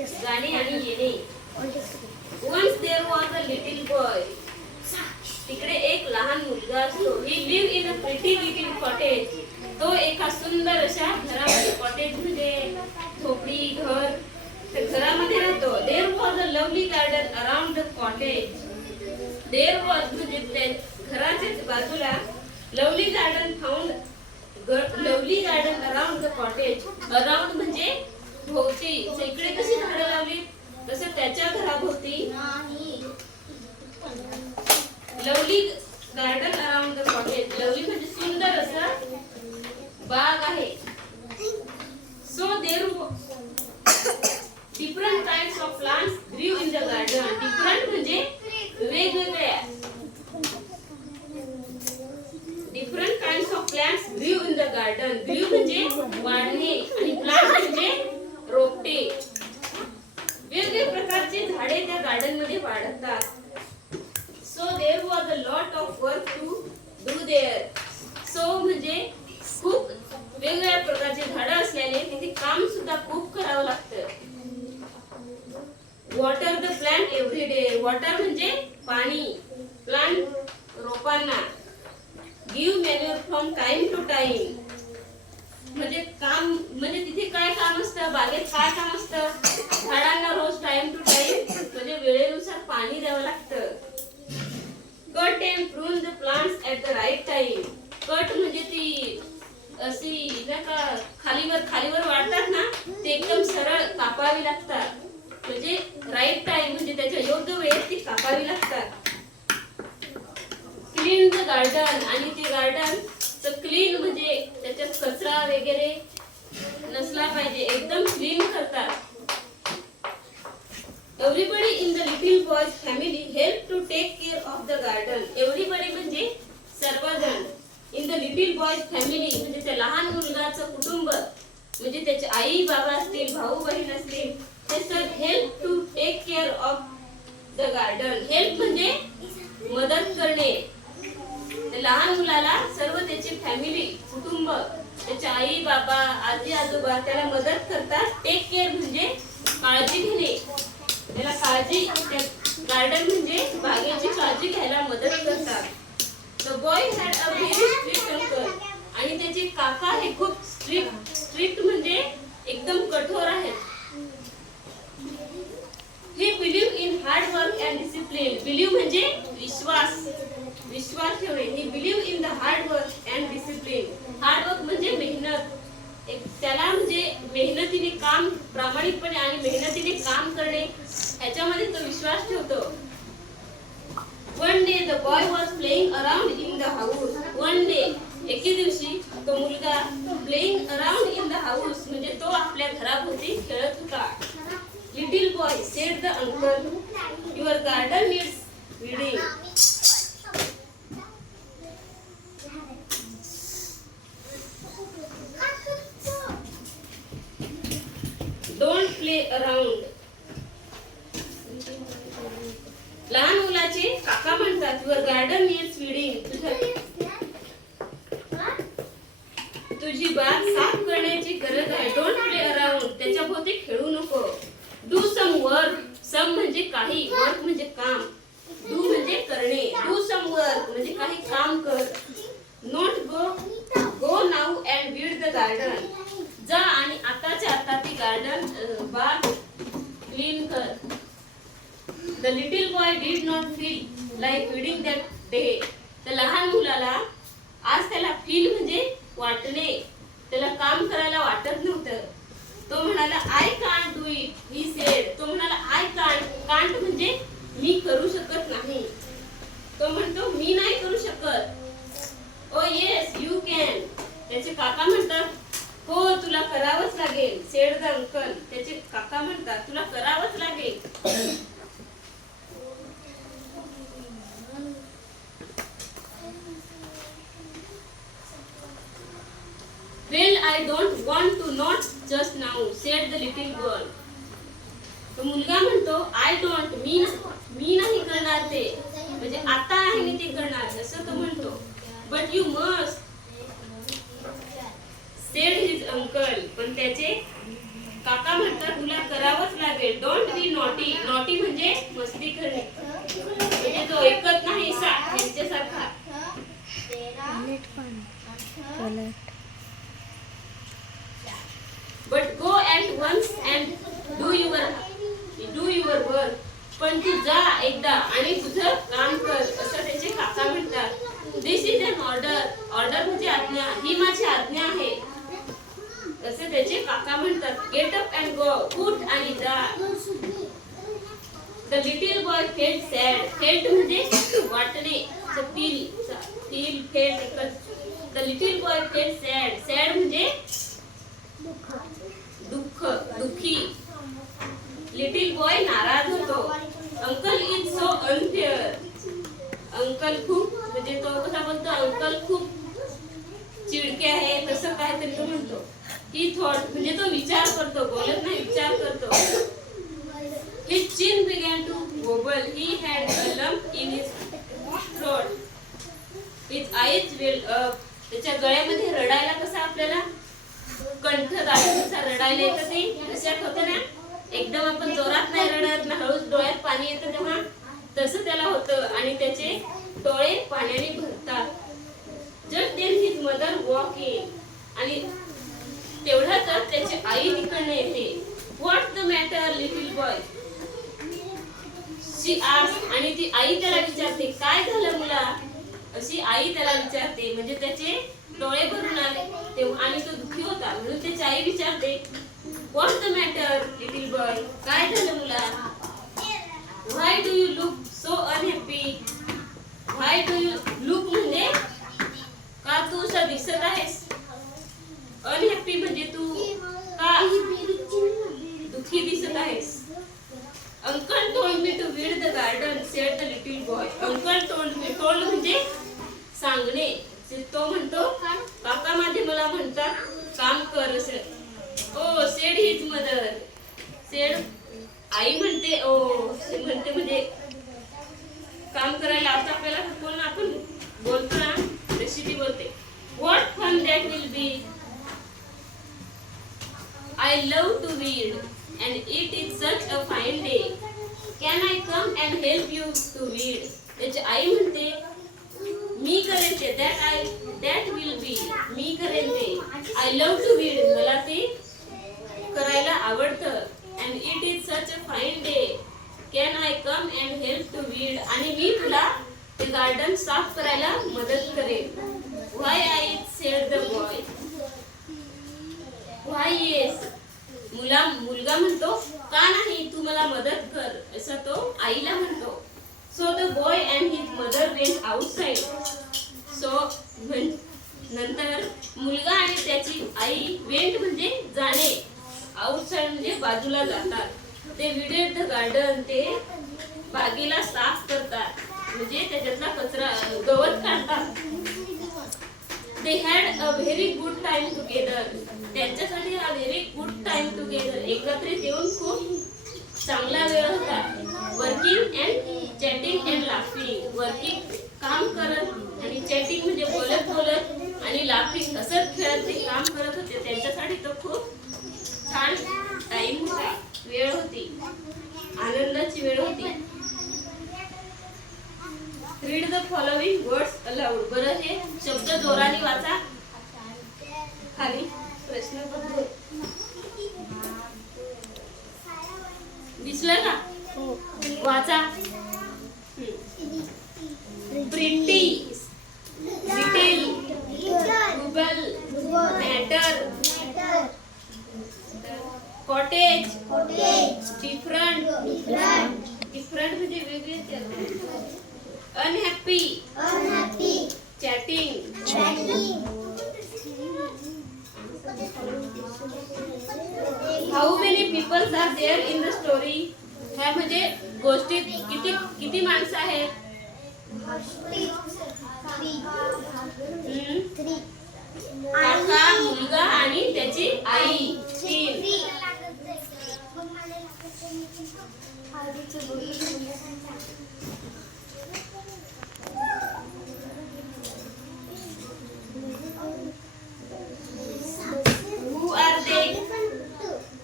गाणे आणि येणे. Once there was a little boy. तिकडे एक लहान मुलगा असतो. He lived in a pretty little cottage. तो एका सुंदर अशा घरामध्ये, कॉटेज म्हणजे झोपडी घर, त्या घरामध्ये राहतो. There was a lovely garden around the cottage. There was म्हणजे त्या घराच्या बाजूला lovely garden found. Lovely garden around the cottage. Around म्हणजे भोवती. इकडे कशी झाडं लावली तसं त्याच्या घराभोवती lovely garden around the cottage. Lovely म्हणजे सुंदर असं बाग आहे. So there different kinds of plants ग्रीव इन द गार्डन. डिफरंट म्हणजे वेगवेगळ्या. डिफरंट काइंड्स ऑफ प्लांट्स ग्रीव इन द गार्डन. ग्रीव म्हणजे वाढणे आणि प्लांट म्हणजे रोपटे. वेगवेगळ्या प्रकारचे झाडे त्या गार्डन मध्ये वाढतात. So there was a lot of work to do there. So म्हणजे खूप वेगवेगळ्या प्रकारचे झाडं असल्याने तिथे काम सुद्धा खूप करावं लागतं. Water the plant every day. Water म्हणजे पाणी प्लांट रोपांना. Give manure from time to time. म्हणजे काम म्हणजे तिथे काय काम असतं, बागेत काय काम असतं, झाडांना रोज टाइम टू टाइम म्हणजे वेळेनुसार पाणी द्यावं लागतं. Cut and prune the plants at the right time. Cut म्हणजे ती अशी नाही का खालीवर वाढतात ना, ते एकदम सरळ कापावी लागतात. म्हणजे राईट टाइम म्हणजे त्याच्या योग्य वेळेत ती कापावी लागतात. Clean the garden. आणि ते गार्डन क्लीन म्हणजे त्याच्यात कचरा वगैरे नसला पाहिजे, एकदम क्लीन करतात. Everybody in the little boy's family help to take care of the garden. Everybody म्हणजे सर्वजण. In the little boy's family म्हणजे त्या लहान मुलगाचं कुटुंब म्हणजे त्याचे आई बाबा असतील, भाऊ बहीण असतील, ते सब help to take care of the garden. Help म्हणजे मदत करणे. लहान मुलाला सर्व त्याची फॅमिली कुटुंब त्याचे आई बाबा आजी आजोबा त्याला मदत करतात. टेक केअर म्हणजे काळजी घेणे. त्याला काळजी गार्डन म्हणजे बागेची काळजी घ्यायला मदत करतात. The boy had a very strict uncle. आणि त्याचे काका हे खूप स्ट्रिक्ट म्हणजे एकदम कठोर आहेत. He believed in hard work and discipline. Believe म्हणजे विश्वास ठेवणे. He believed in the hard work and discipline. Hard work म्हणजे मेहनत. त्याला म्हणजे मेहनतीने काम, प्रामाणिकपणे आणि मेहनतीने काम करणे ह्याच्यामध्ये तो विश्वास ठेवतो. One day the boy was playing around in the house. One day एके दिवशी तो मुलगा playing around in the house म्हणजे तो आपल्या घराभोवती खेळत होता. Little boy said the uncle, your garden needs weeding. Don't play around. लहान मुलाचे काका म्हणतात your garden needs weeding. तुझी बाग साफ करण्याची गरज आहे. Don't play around. त्याच्या भोवती खेळू नको. Do some work. Some म्हणजे काही, work म्हणजे काम. Do म्हणजे करणे. Do some work म्हणजे काही काम कर. Not go now and weed the garden. जा आणि आताच्या आता ती गार्डन बाग क्लीन कर. The little boy did not feel like weeding that day. त्या लहान मुलाला आज त्याला फील म्हणजे वाटणे, त्याला काम करायला वाटत नव्हतं. तो म्हणाला I can't do it. He said. तो म्हणाला आय कांट म्हणजे मी करू शकत नाही. तो म्हणतो मी नाही करू शकत. ओ येस यू कॅन. त्याचे काका म्हणतात हो तुला करावंच लागेल. Sed the uncle. त्याचे काका म्हणतात तुला करावंच लागेल. Well, I don't want to, not just now, said the little girl. तो मुलगा म्हणतो I don't, मी नाही करणार ते, म्हणजे आता नाही मी ते करणार असं तो म्हणतो. But you must, said his uncle. पण त्याचे काका म्हणतात तुला करावंच लागेल. Don't be naughty. नॉटी म्हणजे मस्ती करणे, म्हणजे तो ऐकत नाही यांच्यासारखा. But go at once and do your work. पण तू जा एकदा आणि तुझं काम कर, असं त्याचे काका म्हणतात. दिस इज अन ऑर्डर. ऑर्डर म्हणजे आज्ञा. ही माझी आज्ञा आहे, असं त्याचे काका म्हणतात. Get up and go. उठ आणि जा. The little boy felt sad. Felt म्हणजे वाटणे, फील फेल्ट एकच. The little boy felt sad. Sad म्हणजे दुःख, दुःखी. लिटिल बॉय नाराज होतो. Uncle is so unfair. Uncle खूप, म्हणजे तो कसा बोलतो, अंकल खूप चिडके आहे, तसं काहीतरी तो म्हणतो. ही थॉट म्हणजे तो विचार करतो, बोलत नाही, विचार करतो. His chin began to wobble. He had a lump in his throat. His eyes welled up. त्याच्या गळ्यामध्ये रडायला कसं आपल्याला कंठ दाबून कसा रडायला येतं, ते तशात होतं ना. एकदम आपण जोरात नाही रडत ना, हळूच डोळ्यात पाणी येतं तेव्हा तसं त्याला होतं आणि त्याचे डोळे पाण्याने भरतात. Just then his mother walk in. आणि तेवढ्यातच त्याची आई तिकडनं येते. What the matter little boy, she asked. आणि ती आई त्याला विचारते, काय झालं मुला, अशी आई त्याला विचारते. म्हणजे त्याचे डोळे भरून आले तेव्हा आणि तो दुःखी होता, म्हणून त्याची आई विचारते, what the matter little boy, काय झालं मुला. Why do you look so unhappy. Why do you look म्हणजे का तू असं दिसत आहेस. अनहॅपी म्हणजे तू का दुःखी दिसत आहेस. Uncle told me to weed the garden said the little boy. Uncle told me. Told म्हणजे सांगणे. तो म्हणतो काका माझे मला म्हणतात काम कर असं. Oh said his mother. Said आई म्हणते, ओ म्हणते म्हणजे काम करायला लावतं आपल्याला. कोण आपण बोलतो ना तशी ती बोलते. What fun that will be. I love to weed and it is such a fine day. Can I come and help you to weed? त्याची आई म्हणते मी करेन ते. that will be. मी करेन ते. I love to weed. मला ते करायला आवडतं. and it is such a fine day. Can I come and help to weed? आणि मी तुला ते गार्डन साफ करायला मदत करेन. Why I said the boy. Why yes. मुलगा म्हणतो का नाही, तू मला मदत कर, असं तो आईला म्हणतो. So the boy and his mother went outside. So नंतर मुलगा आणि त्याची आई वेंट म्हणजे जाणे, आउटसाइड म्हणजे बाजूला जातात. ते विडेड द गार्डन. ते बागेला साफ करतात, म्हणजे त्याच्यातला कचरा गवत काढतात. They had a very good time together. त्यांच्यासाठी हा व्हेरी गुड टाइम टुगेदर. एकत्रित येऊन खूप चांगला वेळ होता. Working and chatting and laughing. Working काम करत आणि चॅटिंग म्हणजे बोलत आणि लाफिंग हसत खेळत ते काम करत होते. त्यांच्यासाठी तो खूप छान टाइम होता, वेळ होती, आनंदाची वेळ होती. Read the following words allowed. बरं हे शब्द जोराने वाचा. खाली प्रश्नपत्र दिसलं का. वाचा. Pretty, little, Google, matter, cottage, different म्हणजे वेगळे. Unhappy, chatting. How many peoples are there in the story. ह्या म्हणजे गोष्टीत किती माणसं आहेत. काका, मुलगा आणि त्याची आई. 3.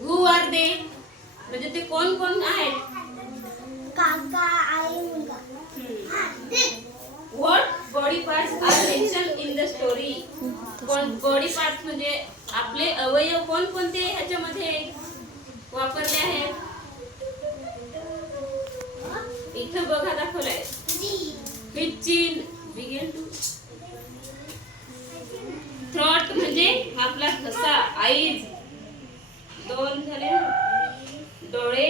Who कोण कोण आहेत? काका, आई, मुलगा. What body parts are mentioned in the story? Body part म्हणजे आपले अवयव कोणकोणते ह्याच्यामध्ये वापरले आहेत? इथं बघा दाखवलंय. Which chin begin to throat म्हणजे आपला घसा. आईज 2 झाले. डोळे